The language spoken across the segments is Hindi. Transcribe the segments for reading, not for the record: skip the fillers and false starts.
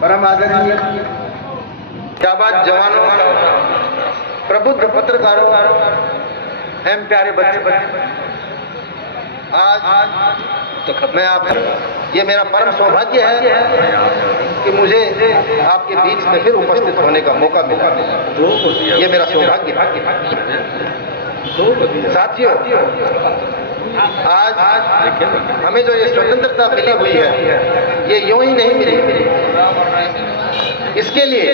परम आदरणीय जाबाज जवानों, प्रबुद्ध पत्रकारों एवं प्यारे बच्चे, आज मैं ये मेरा परम सौभाग्य है कि मुझे आपके बीच में फिर उपस्थित होने का मौका मिला। ये मेरा सौभाग्य है। साथियों, आज हमें जो ये स्वतंत्रता मिली हुई है, ये यूं ही नहीं मिली। इसके लिए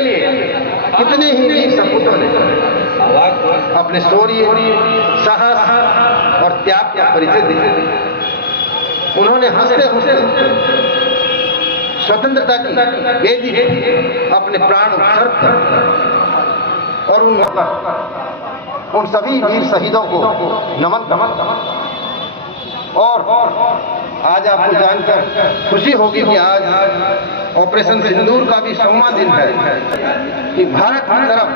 कितने ही वीर सपूतों ने अपने शौर्य, साहस और त्याग का परिचय दिया। उन्होंने हंसते हंसते स्वतंत्रता की वेदी अपने प्राण उत्सर्ग कर और उन सभी वीर शहीदों को नमन। और आज आपको जानकर खुशी होगी कि आज ऑपरेशन सिंदूर का भी 100वां दिन है कि भारत की तरफ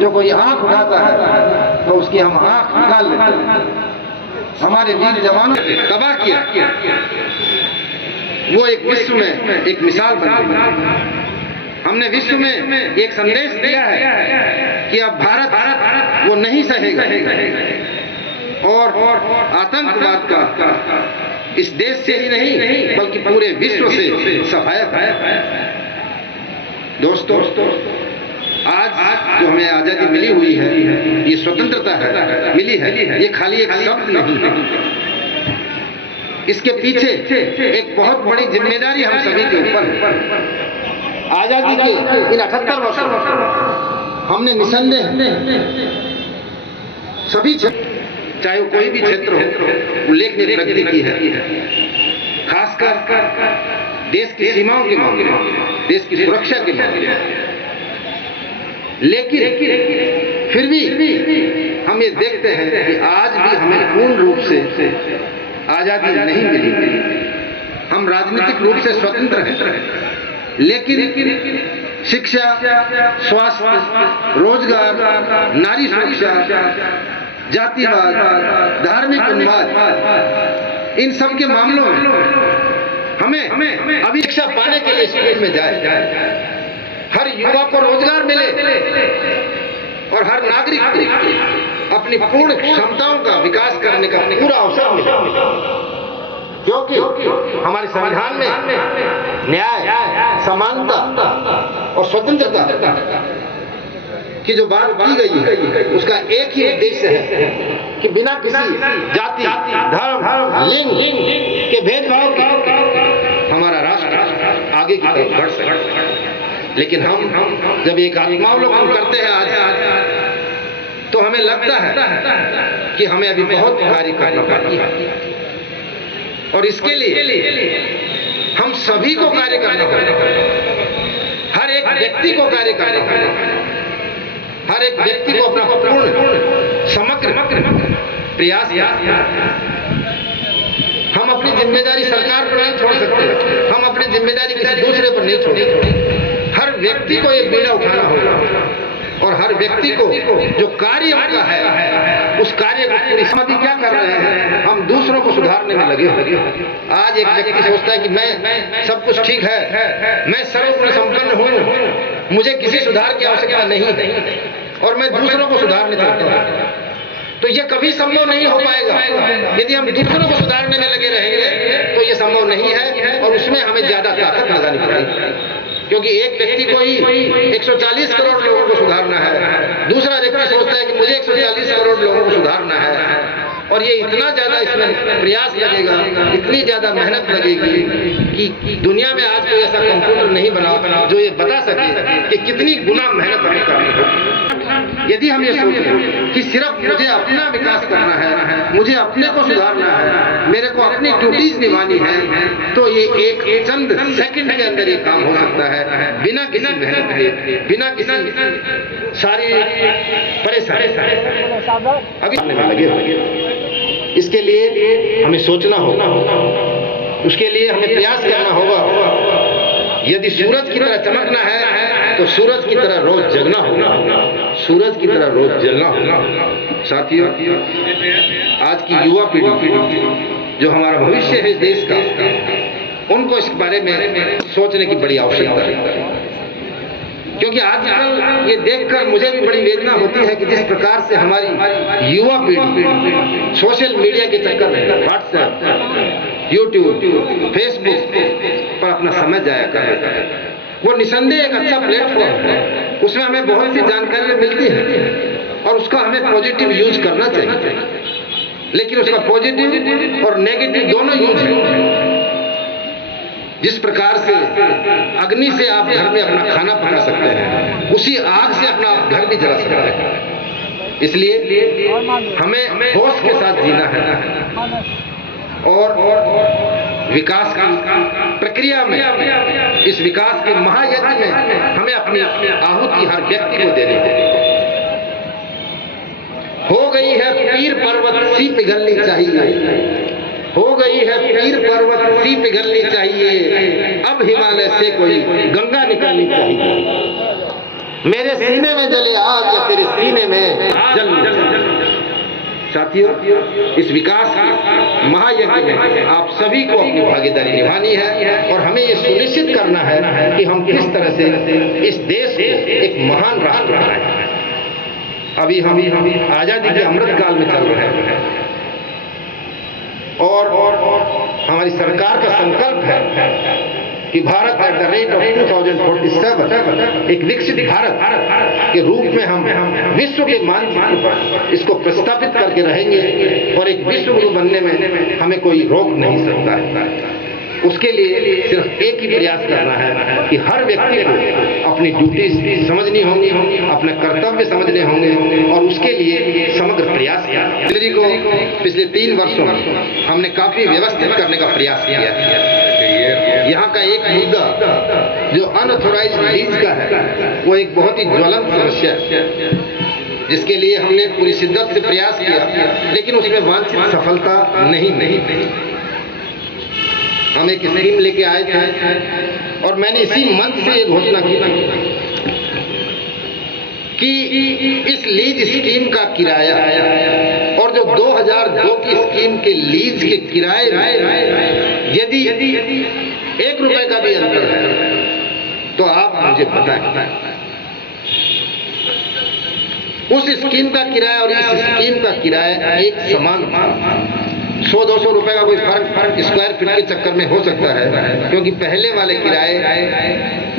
जो कोई आंख उठाता है तो उसकी हम आंख निकाल लेते हैं। हमारे वीर जवानों ने तबाह किया, वो एक विश्व में एक मिसाल बन गई। हमने विश्व में एक संदेश दिया है कि अब भारत वो नहीं सहेगा और आतंकवाद का इस देश से ही नहीं बल्कि पूरे विश्व से सफाया है। दोस्तों, आज जो हमें आजादी मिली हुई है, ये स्वतंत्रता है, मिली है, ये खाली एक शब्द नहीं है। इसके पीछे एक बहुत बड़ी जिम्मेदारी हम सभी के ऊपर है। आजादी के इन 78 वर्षों हमने निसंदेह सभी चाहे वो कोई भी क्षेत्र हो, उल्लेखनीय प्रगति की है। खासकर देश की सीमाओं के मामले में, देश की सुरक्षा के मामले में। लेकिन फिर भी हम ये देखते हैं कि आज भी हमें पूर्ण रूप से आजादी नहीं मिली। हम राजनीतिक रूप से स्वतंत्र हैं, लेकिन शिक्षा, स्वास्थ्य, रोजगार, नारी सुरक्षा, जातिवाद, धार्मिक उन्माद, इन सब के मामलों में हमें अभी शिक्षा पाने के लिए स्कूल में जाए, हर युवा को रोजगार मिले और हर नागरिक को अपनी पूर्ण क्षमताओं का विकास करने का पूरा अवसर मिले। क्योंकि हमारे संविधान में न्याय, समानता और स्वतंत्रता की जो बात की गई है, उसका एक ही उद्देश्य है कि बिना किसी जाति, धर्म, लिंग के भेदभाव के हमारा राष्ट्र आगे की तरफ बढ़ सके। लेकिन हम जब एक आत्मावलोकन करते हैं आज, तो हमें लगता है कि हमें अभी बहुत कार्य करना बाकी है। और इसके लिए हम सभी को कार्य करना पड़ेगा। हर एक व्यक्ति को कार्य करना पड़ेगा। हर एक व्यक्ति को अपना पूर्ण समग्र प्रयास। हम अपनी जिम्मेदारी सरकार पर नहीं छोड़ सकते, हम अपनी जिम्मेदारी किसी दूसरे पर नहीं छोड़ेंगे। हर व्यक्ति को ये बीड़ा उठाना होगा और हर व्यक्ति को जो कार्य उनका है, उस कार्य को पूरी समाधि क्या कर रहे हैं, हम दूसरों को सुधारने में लगे। आज एक व्यक्ति सोचता है कि मैं सब कुछ ठीक है, मैं सर्वगुण संपन्न हूँ, मुझे किसी सुधार की आवश्यकता नहीं है और मैं दूसरों को सुधारने चाहता हूँ। तो ये कभी संभव नहीं हो पाएगा। यदि हम दूसरों को सुधारने में लगे रहेंगे तो ये संभव नहीं है और उसमें हमें ज्यादा ताकत लगानी पड़ेगी। क्योंकि एक व्यक्ति को ही 140 करोड़ लोगों को सुधारना है, दूसरा व्यक्ति सोचता है कि मुझे 140 करोड़ लोगों को सुधारना है, और ये इतना ज्यादा इसमें प्रयास लगेगा, इतनी ज्यादा मेहनत लगेगी कि दुनिया में आज कोई ऐसा कंप्यूटर नहीं बना जो ये बता सके कि कितनी गुना मेहनत हमें करनी होगी। यदि हम ये सोचें कि सिर्फ मुझे अपना विकास करना है, मुझे अपने को सुधारना है, मेरे को अपनी ड्यूटीज निभानी है, तो ये एक चंद सेकंड के अंदर ये काम हो सकता है, बिना किसी मेहनत के, बिना किसी शारीरिक परेशानी। अभी लगे होंगे। इसके लिए हमें सोचना होगा, उसके लिए हमें प्रयास करना होगा। यदि सूरज की तरह चमकना है तो सूरज की तरह रोज जगना होगा, सूरज की तरह रोज जलना होगा। साथियों, आज की युवा पीढ़ी जो हमारा भविष्य है इस देश का, उनको इस बारे में सोचने की बड़ी आवश्यकता है। क्योंकि आजकल ये देखकर मुझे भी बड़ी वेदना होती है कि जिस प्रकार से हमारी युवा पीढ़ी सोशल मीडिया के चक्कर में व्हाट्सएप, यूट्यूब, फेसबुक पर अपना समय जाया कर रहा है। वो निसंदेह एक अच्छा प्लेटफॉर्म है, उसमें हमें बहुत सी जानकारियां मिलती हैं और उसका हमें पॉजिटिव यूज करना चाहिए। लेकिन उसका पॉजिटिव और नेगेटिव दोनों यूज है। जिस प्रकार से अग्नि से आप घर में अपना खाना पका सकते हैं, उसी आग से अपना घर भी जला सकते हैं। इसलिए हमें होश के साथ जीना है और विकास की प्रक्रिया में, इस विकास के महायज्ञ में हमें अपनी आहुति हर व्यक्ति को देनी है। हो गई है पीर पर्वत सी पिघलनी चाहिए, हो गई है पीर पर्वत सी पिघलनी चाहिए, अब हिमालय से कोई गंगा निकलनी चाहिए। मेरे सीने में जले आग या तेरे सीने में जल। साथियों, इस विकास के महायज्ञ में आप सभी को अपनी भागीदारी निभानी है और हमें ये सुनिश्चित करना है कि हम किस तरह से इस देश को एक महान राष्ट्र बनाएं। अभी हम आजादी के अमृत काल में चल रहे हैं और हमारी सरकार का संकल्प है कि Bharat at the rate of 2047 एक विकसित भारत के रूप में हम विश्व के मानचित्र पर इसको प्रस्तावित करके रहेंगे और एक विश्व गुरु बनने में हमें कोई रोक नहीं सकता है। उसके लिए सिर्फ एक ही प्रयास करना है कि हर व्यक्ति को अपनी ड्यूटी समझनी होगी, अपने कर्तव्य समझने होंगे और उसके लिए समग्र प्रयास किया। दिल्ली को पिछले 3 वर्षों में हमने काफी व्यवस्थित करने का प्रयास किया है। यहाँ का एक मुद्दा जो अनऑथोराइज्ड लीज का है, वो एक बहुत ही ज्वलंत समस्या है, जिसके लिए हमने पूरी शिद्दत से प्रयास किया, लेकिन उसमें वांछित सफलता नहीं मिली। हम एक स्कीम लेके आए थे और मैंने इसी मंच से ये घोषणा की कि इस लीज स्कीम का किराया और जो 2002 की स्कीम के लीज के किराए यदि 1 रुपए का भी अंतर है तो आप मुझे बताएं। उस स्कीम का किराया और इस स्कीम का किराया एक समान था। 100-200 रुपए का कोई फर्क स्क्वायर फीट के चक्कर में हो सकता है, क्योंकि पहले वाले किराए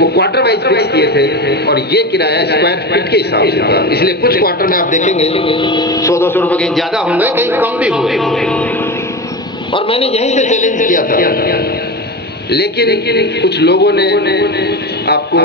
वो क्वार्टर वाइज फिक्स किए थे और ये किराया स्क्वायर फीट के हिसाब से था। इसलिए कुछ क्वार्टर में आप देखेंगे 100-200 रुपए कहीं ज्यादा होंगे, कहीं कम भी होंगे। और मैंने यहीं से चैलेंज किया था, लेकिन कुछ लोगों ने आपको